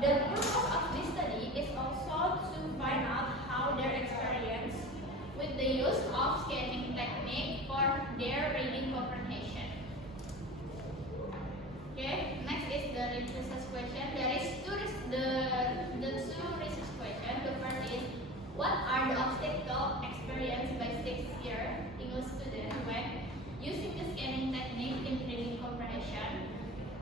The purpose of this study is also to find out how their experience with the use of scanning technique for their reading comprehension. Okay, next is the research question. There is the two research questions. The first is, what are the obstacles experienced by 6-year English students when using the scanning technique in reading comprehension?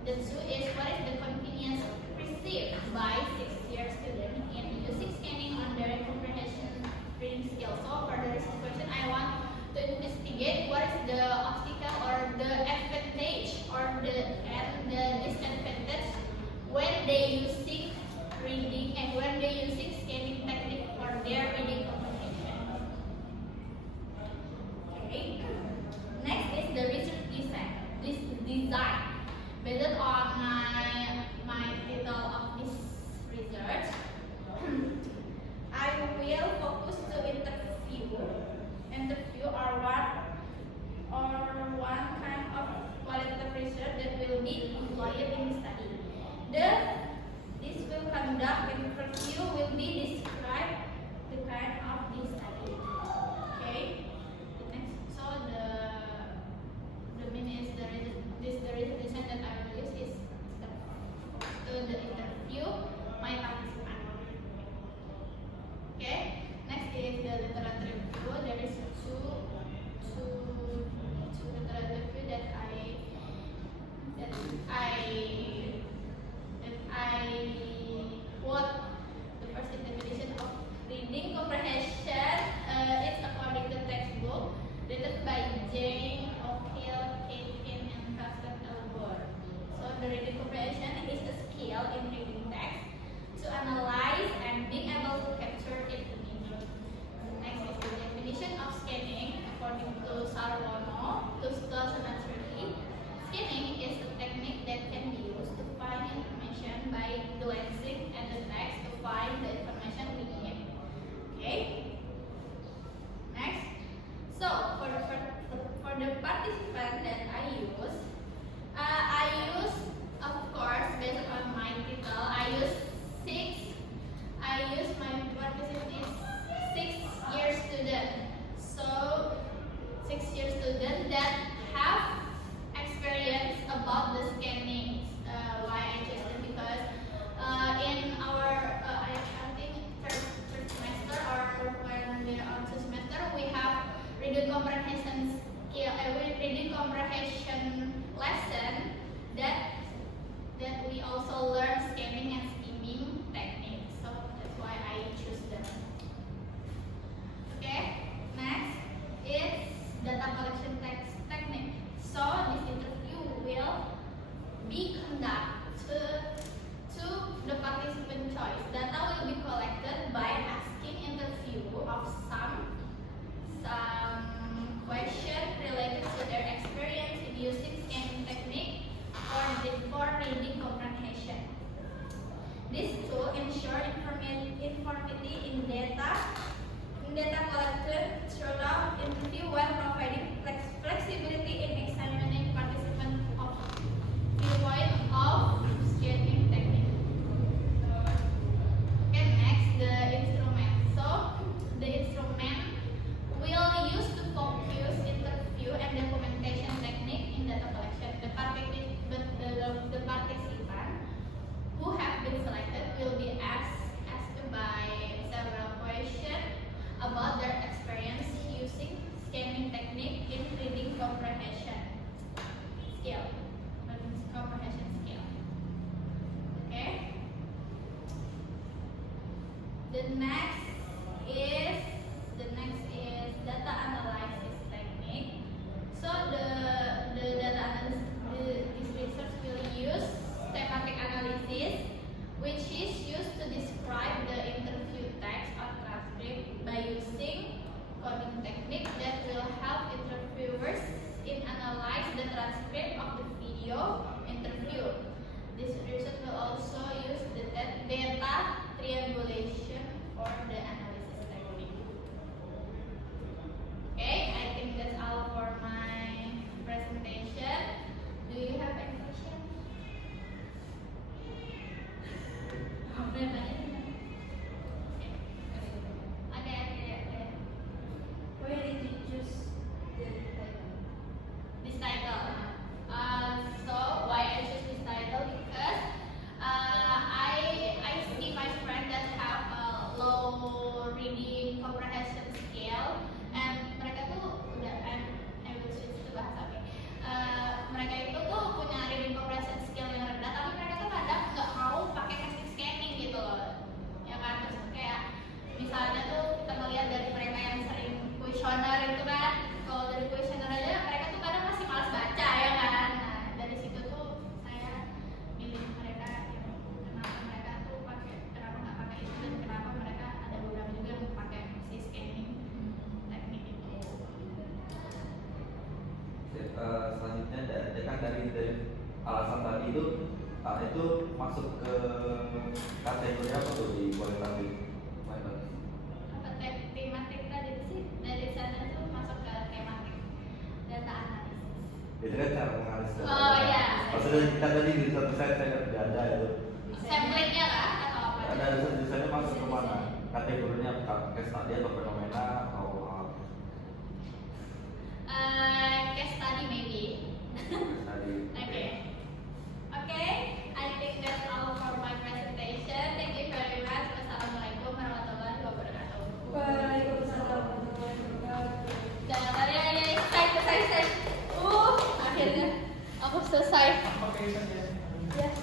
The two is, what is the convenience perceived by 6-year students in using scanning on their comprehension reading skills? So for the research question, I want to investigate what is the obstacle or the advantage or the disadvantage when they using reading and when they using scanning technique for their reading comprehension. Okay. Next is the research design. This design based on my title of this research. I will focus to interview one kind of qualitative research that will be employed in the study. This will conduct interview will be describe the kind of this study. Okay. Next, so the main is the reason that I will use is to the interview my participant. Okay. Next is the literature review. There is two literature review that I quote. The first is definition of reading comprehension. It's according to textbook written by Jane O'Keefe, Kevin, and Carsten Elbor. So the reading comprehension is a skill in reading text to analyze and being able to capture its meaning. Next is the definition of scanning according to Sarwono, 2003. Scanning is a technique that can be used to find information by glancing at the text to find the information we need. Okay. Next. So for the participant that I use, of course, based on my title, my participant is 6-year student. So 6-year student that have experience about the scanning. Why I chose them? Because in our I think third semester or when we are on semester, we have reading comprehension skill, reading comprehension lesson that we also learn scanning and skimming techniques. So that's why I choose them. Okay. Next is data collection technique. So this interview will be conducted to the participant choice. Data will be collected by asking interview of some question related to their experience in using scanning technique for reading comprehension. This tool ensure informativity in data collected throughout interview while providing flexibility in examining participant of viewpoint of scanning technique. Okay, next the instrument. So the instrument will use to focus interview and documentation technique in data collection. The participant who have been selected will be asked by several questions about their experience using scanning technique alasan tadi itu masuk ke kategori apa tuh di kualitatif? Apa tematik tadi sih dari sana tuh masuk ke tematik data analisis. Itu kan cara menganalisis data. Oh iya. Maksudnya kita tadi di satu slide saya nggak ada itu. Sampling-nya lah atau apa? Ada tulisannya masuk ke mana? Kategorinya case study atau fenomena atau Case study maybe. case study. Okay, I think that's all for my presentation. Thank you very much. Wassalamualaikum warahmatullahi wabarakatuh. Waalaikumsalam warahmatullahi wabarakatuh. Jangan lari ya, selesai. Akhirnya aku selesai. Apa kesannya? Yes.